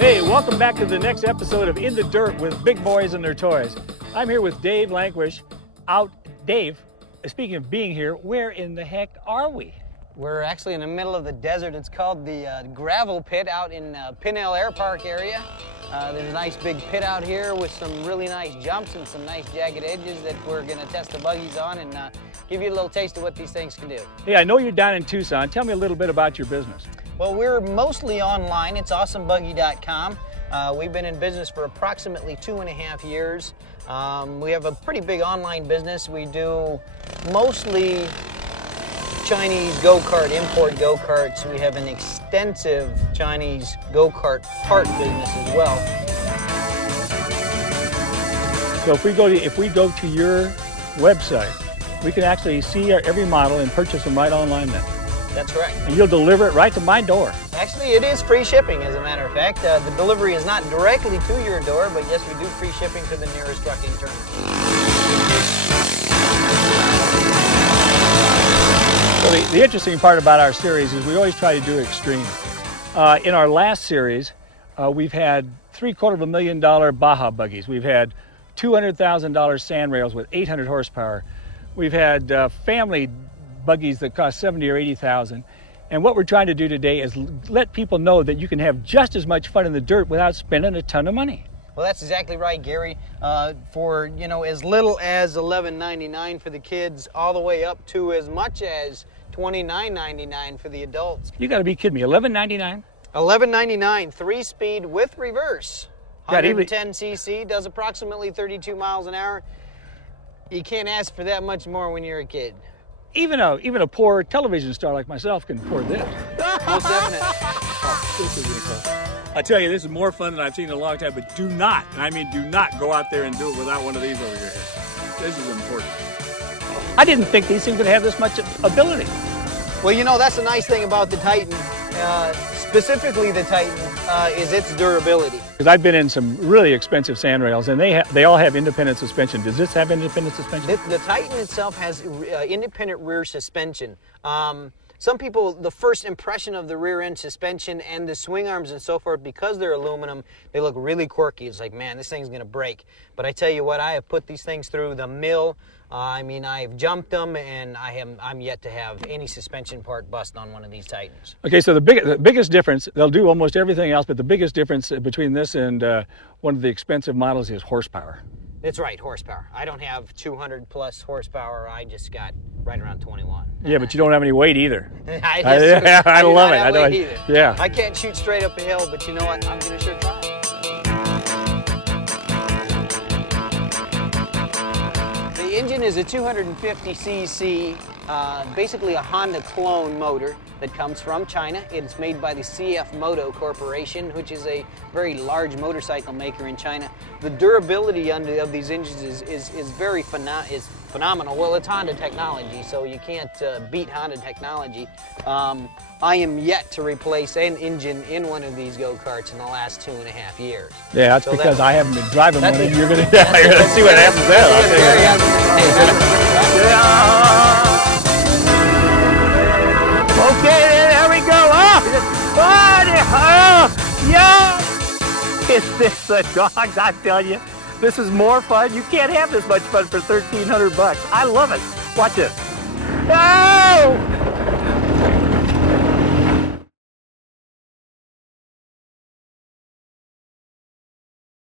Hey, welcome back to the next episode of In the Dirt with Big Boys and Their Toys. I'm here with Dave Lankwish. Dave, speaking of being here, where in the heck are we? We're actually in the middle of the desert. It's called the gravel pit out in Pinnell Air Park area. There's a nice big pit out here with some really nice jumps and some nice jagged edges that we're going to test the buggies on and give you a little taste of what these things can do. Hey, I know you're down in Tucson. Tell me a little bit about your business. Well, we're mostly online. It's awesomebuggy.com. We've been in business for approximately 2.5 years. We have a pretty big online business. We do mostly Chinese go-kart, import go-karts. We have an extensive Chinese go-kart part business as well. So if we go to your website, we can actually see every model and purchase them right online then. That's correct. And you'll deliver it right to my door. Actually, it is free shipping, as a matter of fact. The delivery is not directly to your door, but yes, we do free shipping to the nearest trucking terminal. Well, the interesting part about our series is we always try to do extreme. In our last series, we've had $750,000 Baja buggies. We've had $200,000 sand rails with 800 horsepower. We've had family buggies that cost $70,000 or $80,000. And what we're trying to do today is let people know that you can have just as much fun in the dirt without spending a ton of money. Well, that's exactly right, Gary. For as little as $11.99 for the kids, all the way up to as much as $29.99 for the adults. You got to be kidding me! $11.99? $11.99, 3-speed with reverse. 110 cc, does approximately 32 miles an hour. You can't ask for that much more when you're a kid. Even a poor television star like myself can afford this. Most definitely. Oh, this is really cool. I tell you, this is more fun than I've seen in a long time, but do not, and I mean do not go out there and do it without one of these over your head. This is important. I didn't think these things would have this much ability. Well, that's the nice thing about the Titan, specifically the Titan, is its durability. Because I've been in some really expensive sand rails, and they all have independent suspension. Does this have independent suspension? The Titan itself has independent rear suspension. Some people, the first impression of the rear end suspension and the swing arms and so forth, because they're aluminum, they look really quirky. It's like, man, this thing's going to break. But I tell you what, I have put these things through the mill. I've jumped them, and I'm yet to have any suspension part bust on one of these Titans. Okay, so the biggest difference, they'll do almost everything else, but the biggest difference between this and one of the expensive models is horsepower. That's right, horsepower. I don't have 200 plus horsepower. I just got right around 21. Yeah, but you don't have any weight either. I love it. I don't either. Yeah. I can't shoot straight up a hill, but you know what? I'm going to sure try. The engine is a 250cc, basically a Honda clone motor that comes from China. It's made by the CF Moto Corporation, which is a very large motorcycle maker in China. The durability of these engines is very phenomenal. Well, it's Honda technology, so you can't beat Honda technology. I am yet to replace an engine in one of these go-karts in the last 2.5 years. Yeah, that's so because I haven't been driving one, and you're going to see what happens there. Okay, there we go. Is this the dogs? I tell you, this is more fun. You can't have this much fun for $1,300. I love it. Watch this. Oh!